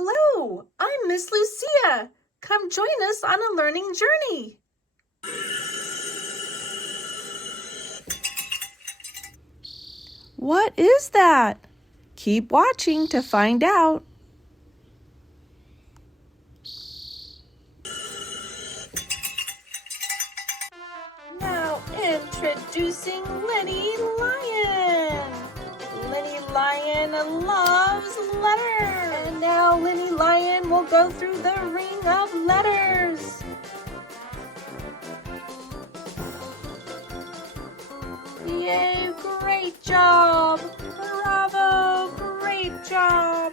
Hello, I'm Miss Lucia. Come join us on a learning journey. What is that? Keep watching to find out. Now introducing Lenny Lion. Lenny Lion loves letters. And now Lenny Lion will go through the ring of letters. Yay, great job! Bravo, great job!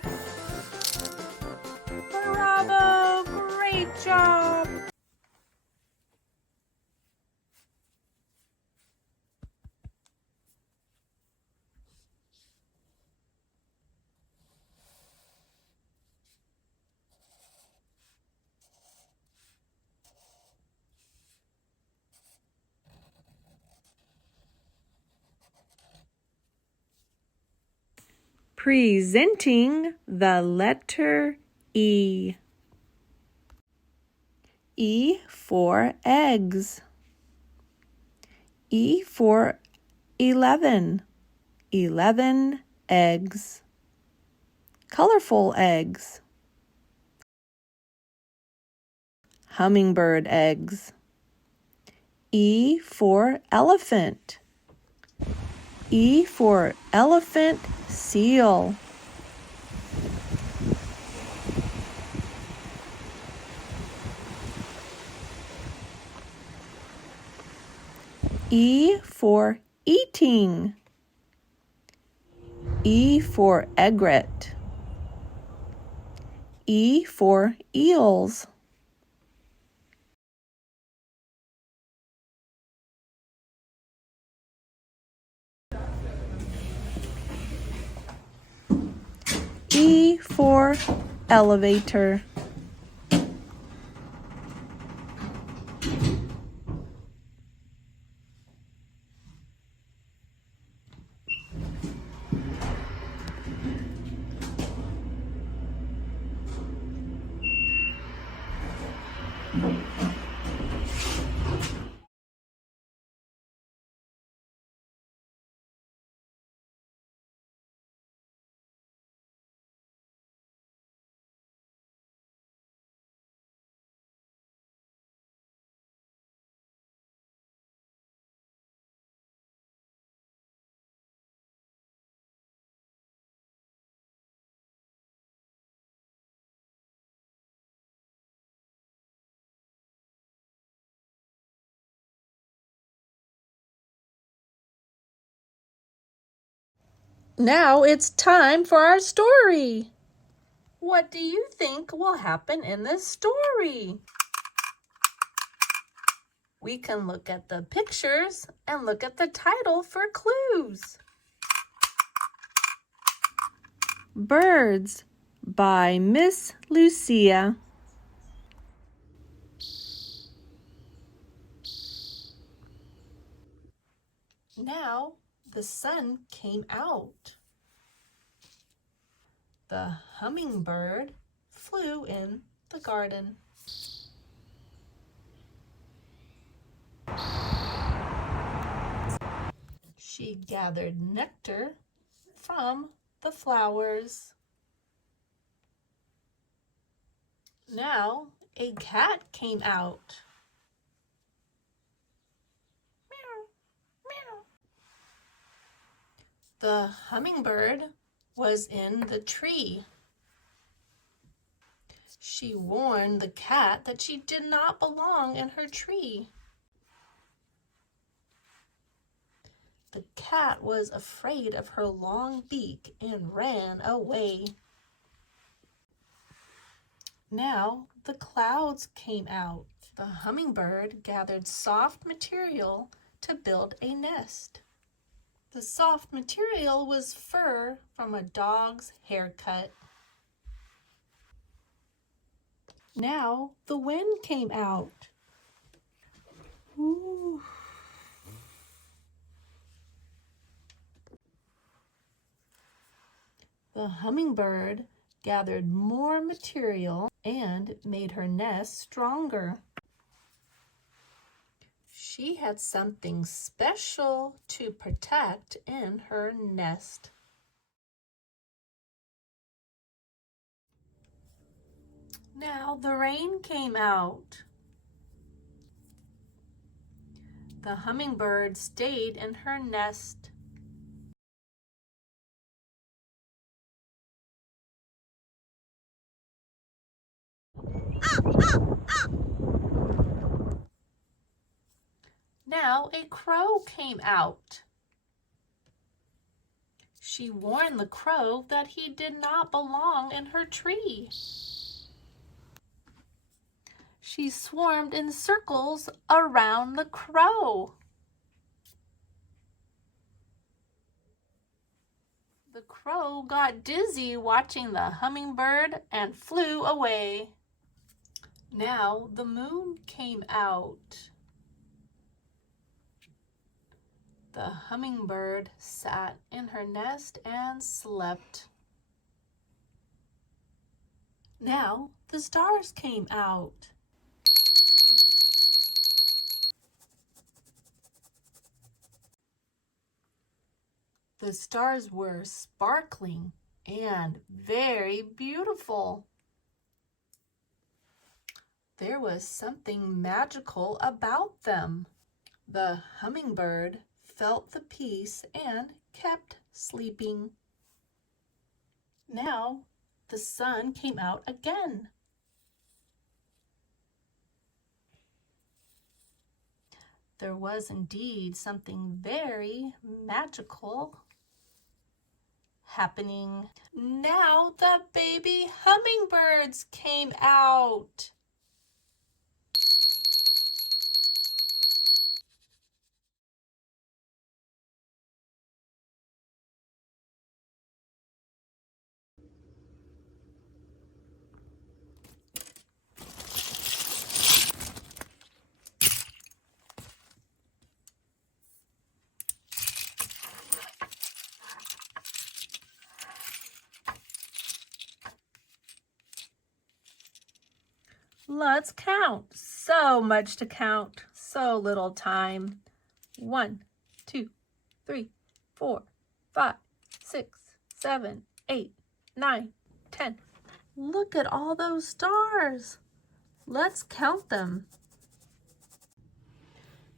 Bravo, great job! Presenting the letter E. E for eggs. E for 11. 11 eggs. Colorful eggs. Hummingbird eggs. E for elephant. E for elephant seal. E for eating. E for egret. E for eels. E for elevator. Now it's time for our story. What do you think will happen in this story? We can look at the pictures and look at the title for clues. Birds by Miss Lucia. Now the sun came out. The hummingbird flew in the garden. She gathered nectar from the flowers. Now a cat came out. Meow, meow. The hummingbird was in the tree. She warned the cat that she did not belong in her tree. The cat was afraid of her long beak and ran away. Now the clouds came out. The hummingbird gathered soft material to build a nest. The soft material was fur from a dog's haircut. Now the wind came out. Ooh. The hummingbird gathered more material and made her nest stronger. She had something special to protect in her nest. Now the rain came out. The hummingbird stayed in her nest. Now a crow came out. She warned the crow that he did not belong in her tree. She swarmed in circles around the crow. The crow got dizzy watching the hummingbird and flew away. Now the moon came out. The hummingbird sat in her nest and slept. Now the stars came out. The stars were sparkling and very beautiful. There was something magical about them. The hummingbird felt the peace and kept sleeping. Now the sun came out again. There was indeed something very magical happening. Now the baby hummingbirds came out. Let's count. So much to count. So little time. 1, 2, 3, 4, 5, 6, 7, 8, 9, 10. Look at all those stars. Let's count them.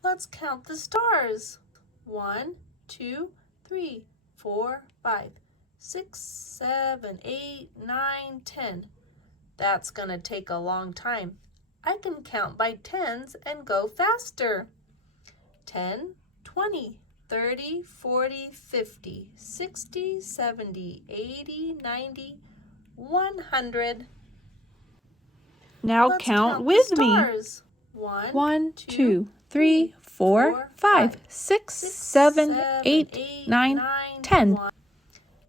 Let's count the stars. 1, 2, 3, 4, 5, 6, 7, 8, 9, 10. That's going to take a long time. I can count by tens and go faster. 10, 20, 30, 40, 50, 60, 70, 80, 90, 100. Now count with me. 1, 2, 3, 4, 5, 6, 7, 8, 9, 10.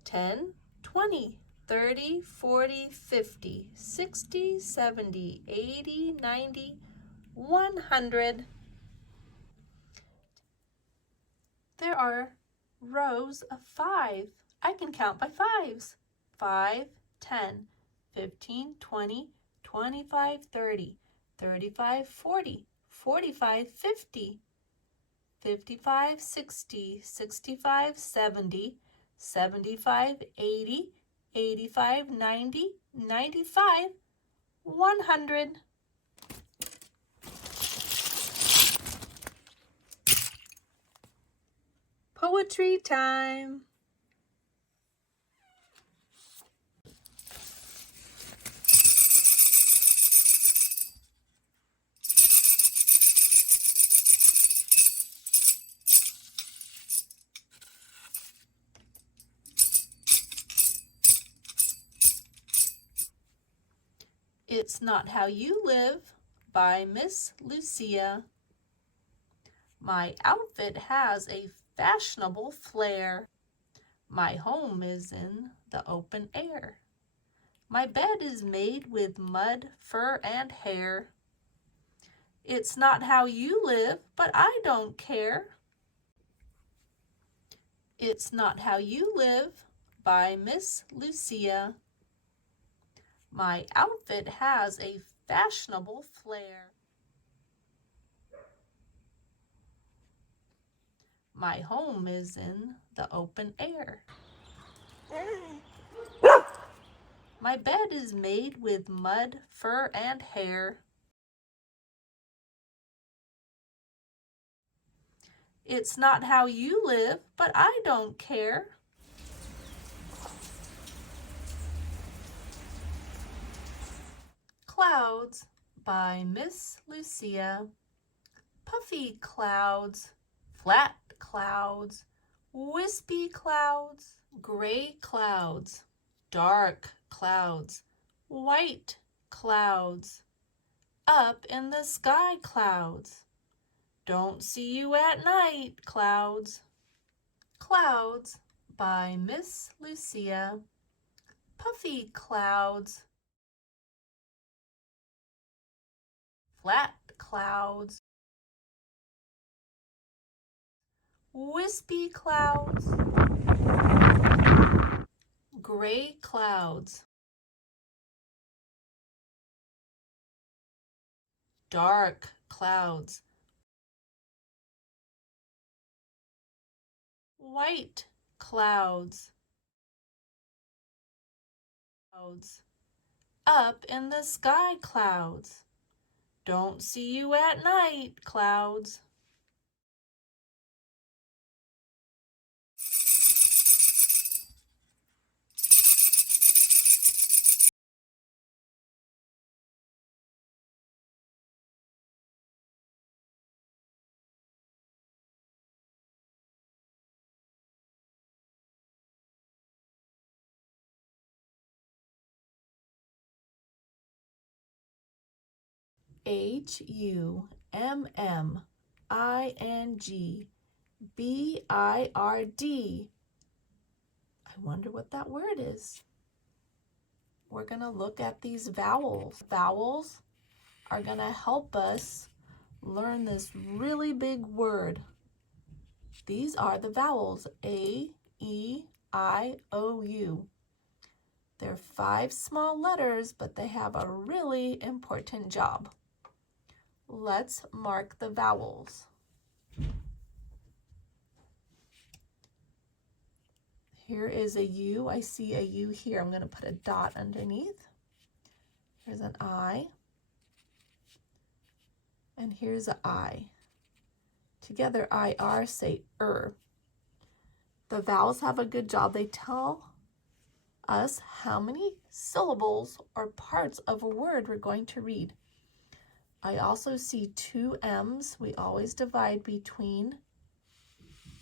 10, 20, 30, 40, 50, 60, 70, 80, 90, 100. There are rows of 5. I can count by fives. 5, 10, 15, 20, 25, 30, 35, 40, 45, 50, 55, 60, 65, 70, 75, 80, 85, 90, 95, 100. Poetry time. It's Not How You Live by Miss Lucia. My outfit has a fashionable flair. My home is in the open air. My bed is made with mud, fur, and hair. It's not how you live, but I don't care. It's Not How You Live by Miss Lucia. My outfit has a fashionable flair. My home is in the open air. My bed is made with mud, fur, and hair. It's not how you live, but I don't care. Clouds by Miss Lucia. Puffy clouds, flat clouds, wispy clouds, gray clouds, dark clouds, white clouds, up in the sky clouds. Don't see you at night clouds. Clouds by Miss Lucia. Puffy clouds, flat clouds, wispy clouds, gray clouds, dark clouds, white clouds, up in the sky clouds. Don't see you at night clouds. HUMMING I wonder what that word is. We're going to look at these vowels. Vowels are going to help us learn this really big word. These are the vowels A, E, I, O, U. They're 5 small letters, but they have a really important job. Let's mark the vowels. Here is a U. I see a U here. I'm going to put a dot underneath. Here's an I. And here's an I. Together, I-R, say The vowels have a good job. They tell us how many syllables or parts of a word we're going to read. I also see 2 M's. We always divide between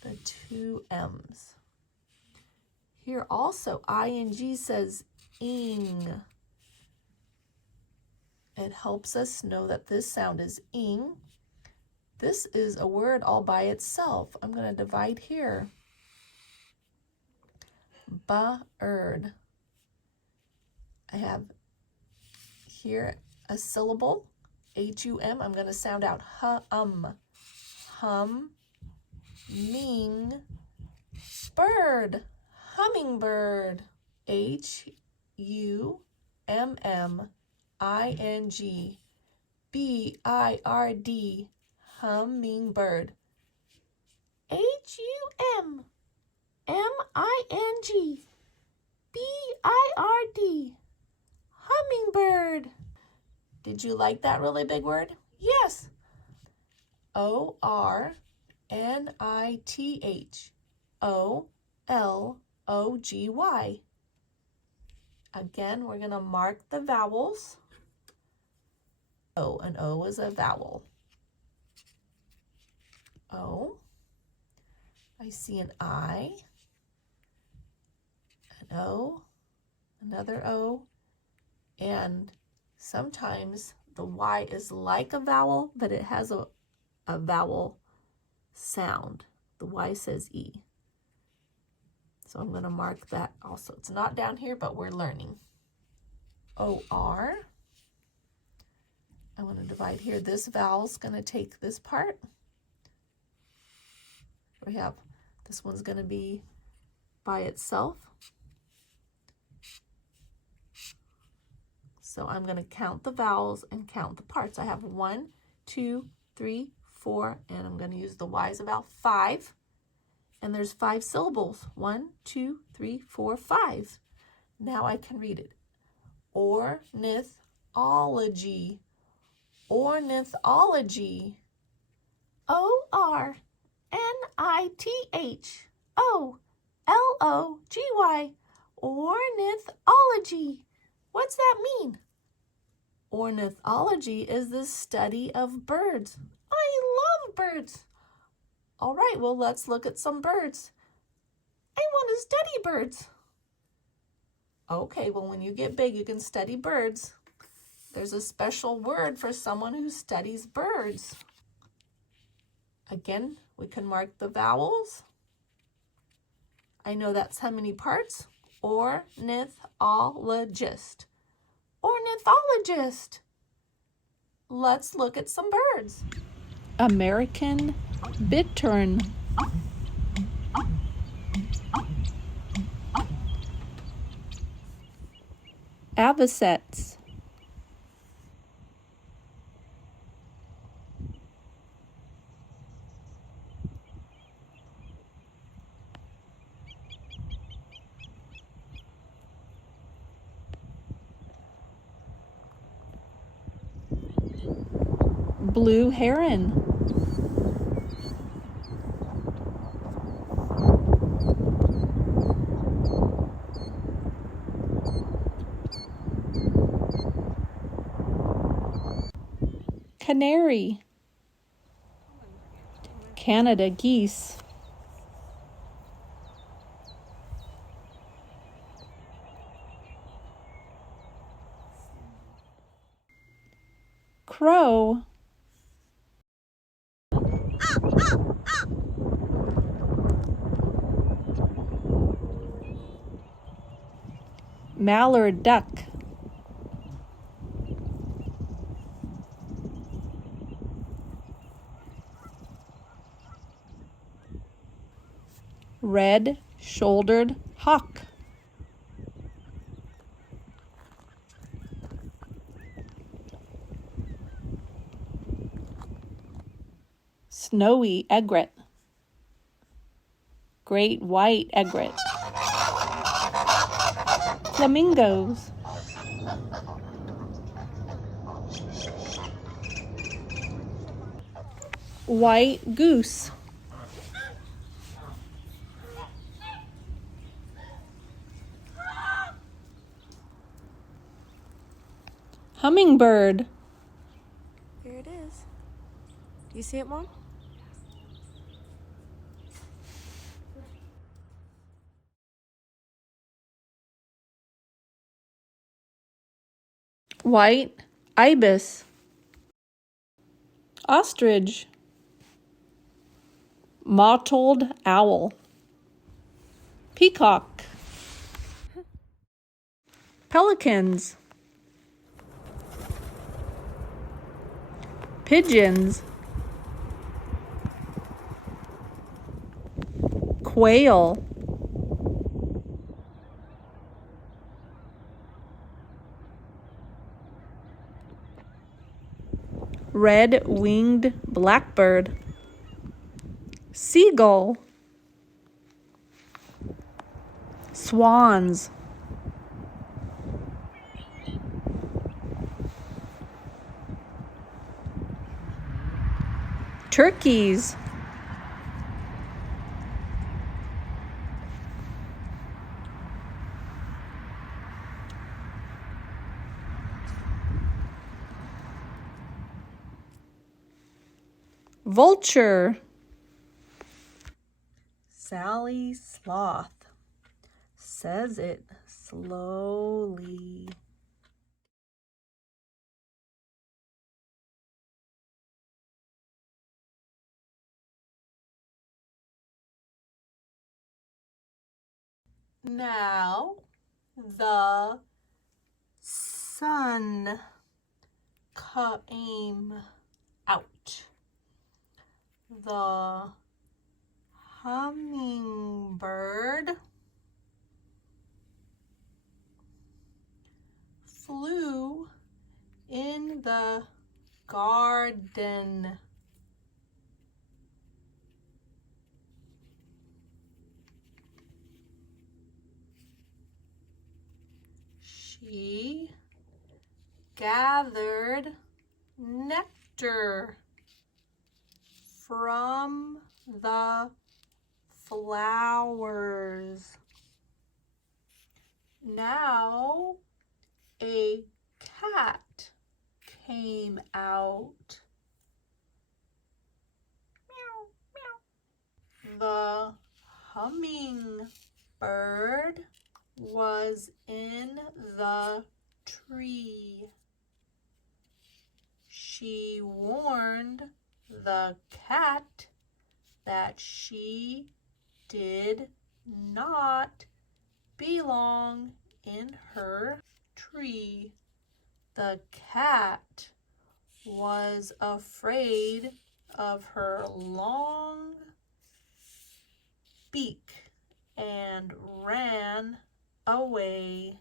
the 2 M's. Here also, ing says ing. It helps us know that this sound is ing. This is a word all by itself. I'm going to divide here. Bird. I have here a syllable, H-U-M. I'm going to sound out hum, ming, bird, hummingbird, H-U-M-M-I-N-G, B-I-R-D, hummingbird, H-U-M-M-I-N-G, B-I-R-D, hummingbird. Did you like that really big word? Yes. O-R-N-I-T-H, O-L-O-G-Y. Again, we're going to mark the vowels. O, an O is a vowel. O. I see an I, an O, another O, and sometimes the Y is like a vowel, but it has a vowel sound. The Y says E. So I'm going to mark that also. It's not down here, but we're learning. O-R. I'm going to divide here. This vowel's going to take this part. We have, this one's going to be by itself. So I'm going to count the vowels and count the parts. I have 1, 2, 3, 4, and I'm going to use the Y as a vowel, 5. And there's 5 syllables. 1, 2, 3, 4, 5. Now I can read it. Ornithology. Ornithology. Ornithology. Ornithology. What's that mean? Ornithology is the study of birds. I love birds. All right, well, let's look at some birds. I want to study birds. Okay, well, when you get big, you can study birds. There's a special word for someone who studies birds. Again, we can mark the vowels. I know that's how many parts. Ornithologist. Ornithologist. Let's look at some birds. American bittern. Avocets. Blue heron. Canary. Canada geese. Crow. Mallard duck. Red-shouldered hawk. Snowy egret. Great white egret. Flamingos. White goose. Hummingbird. Here it is. Do you see it, Mom? White ibis. Ostrich. Mottled owl. Peacock. Pelicans. Pigeons. Quail. Red-winged blackbird. Seagull. Swans. Turkeys. Vulture. Sally Sloth says it slowly. Now the sun came out. The hummingbird flew in the garden. She gathered nectar from the flowers. Now a cat came out. Meow, meow. The hummingbird was in the tree. She warned the cat that she did not belong in her tree. The cat was afraid of her long beak and ran away.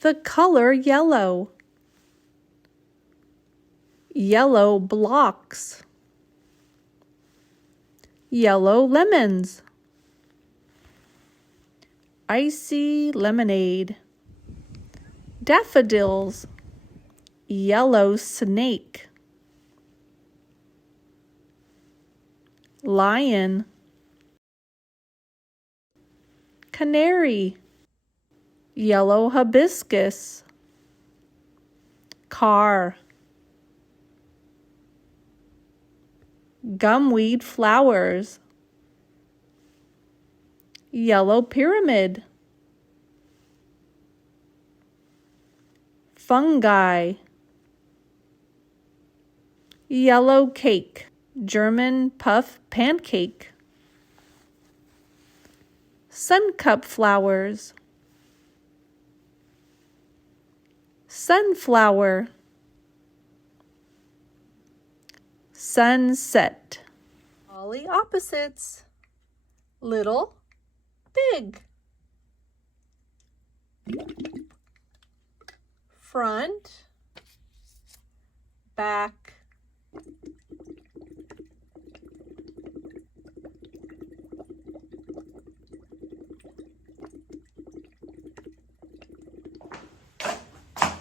The color yellow. Yellow blocks. Yellow lemons. Icy lemonade. Daffodils. Yellow snake. Lion. Canary. Yellow hibiscus. Car. Gumweed flowers. Yellow pyramid. Fungi. Yellow cake. German puff pancake. Suncup flowers. Sunflower. Sunset. All the opposites. Little, big. Front, back.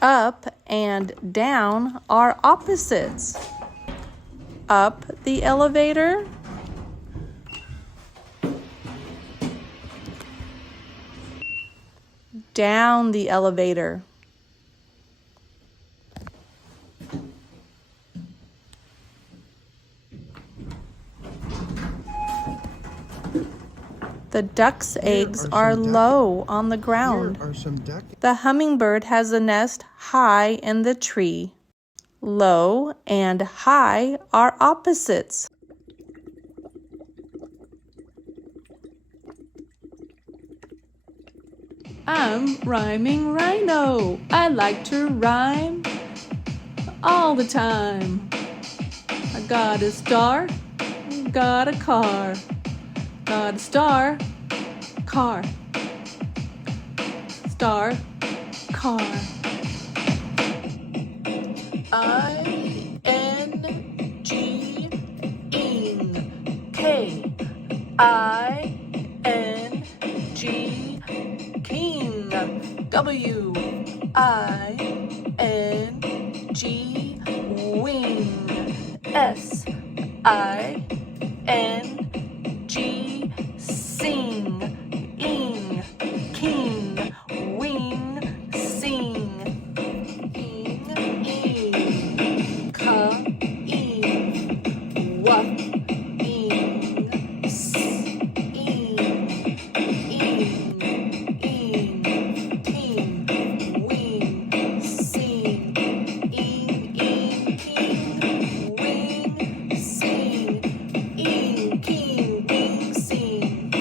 Up and down are opposites. Up the elevator. Down the elevator. The duck's eggs are low on the ground. The hummingbird has a nest high in the tree. Low and high are opposites. I'm Rhyming Rhino. I like to rhyme all the time. I got a star, got a car. Got a star, car. Star, car. I-N-G-ing. K-I-N-G. King. W-I-N-G. Wing. S-I-N-G. Sing, ing, king, wing, sing, ing, ing, ka, ing, wa, ing, s, ing, ing, ing, king, wing, sing, ing, ing, king, wing, sing, ing, king, wing, sing.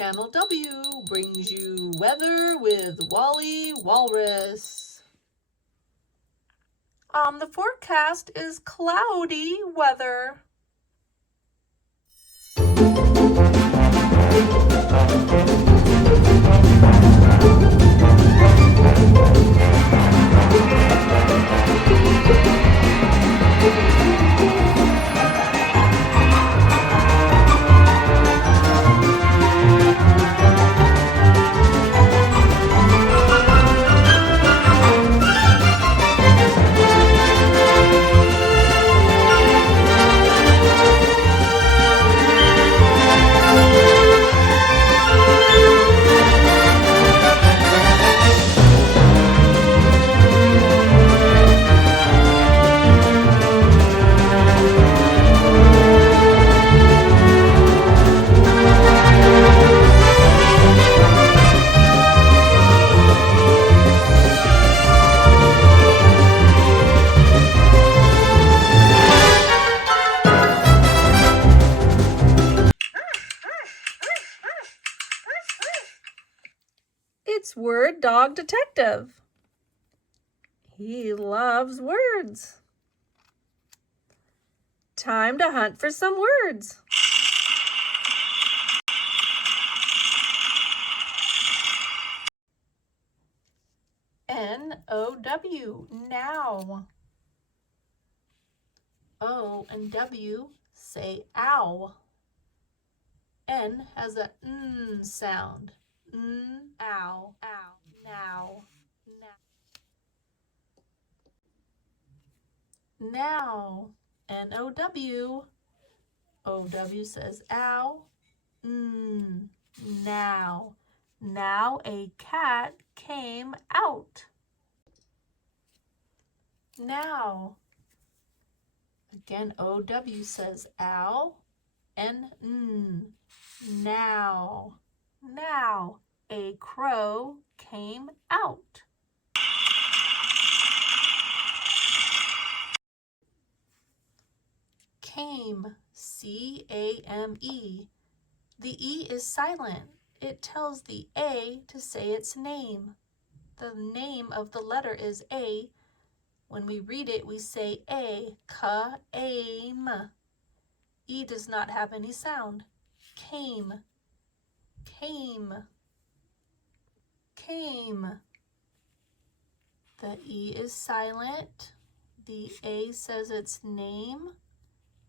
Channel W brings you weather with Wally Walrus. The forecast is cloudy weather. It's Word Dog Detective. He loves words. Time to hunt for some words. N-O-W, now. O and W say ow. N has a N sound. N, ow, ow, now, now. Now, N-O-W. O-W says ow. Now. Now a cat came out. Now. Again, O-W says ow. N, now. Now a crow came out. Came, C-A-M-E. The E is silent. It tells the A to say its name. The name of the letter is A. When we read it, we say A, ka-aim. E does not have any sound. Came, came, came. The E is silent. The A says its name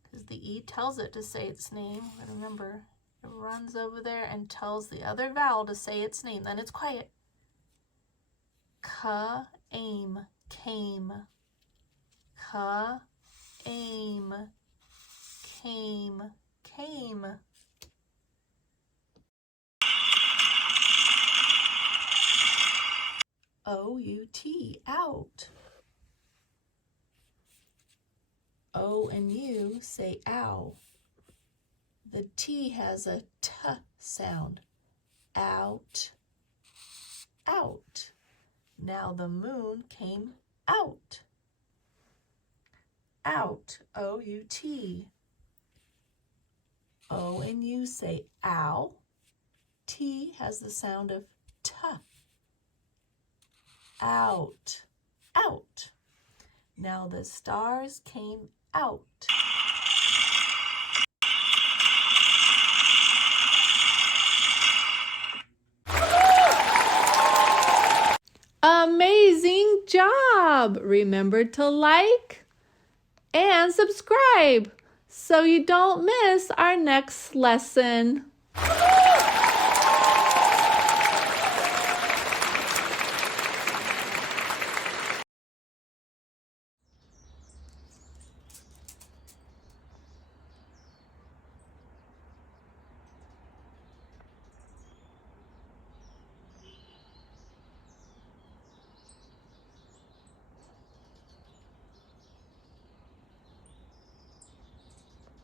because the E tells it to say its name. But remember, it runs over there and tells the other vowel to say its name. Then it's quiet. Ka-aim, came. Ka-aim, came, came. O-U-T, out. O and U say ow. The T has a T sound. Out, out. Now the moon came out. Out, O-U-T. O and U say ow. T has the sound of T. Out, out. Now the stars came out. Amazing job! Remember to like and subscribe so you don't miss our next lesson.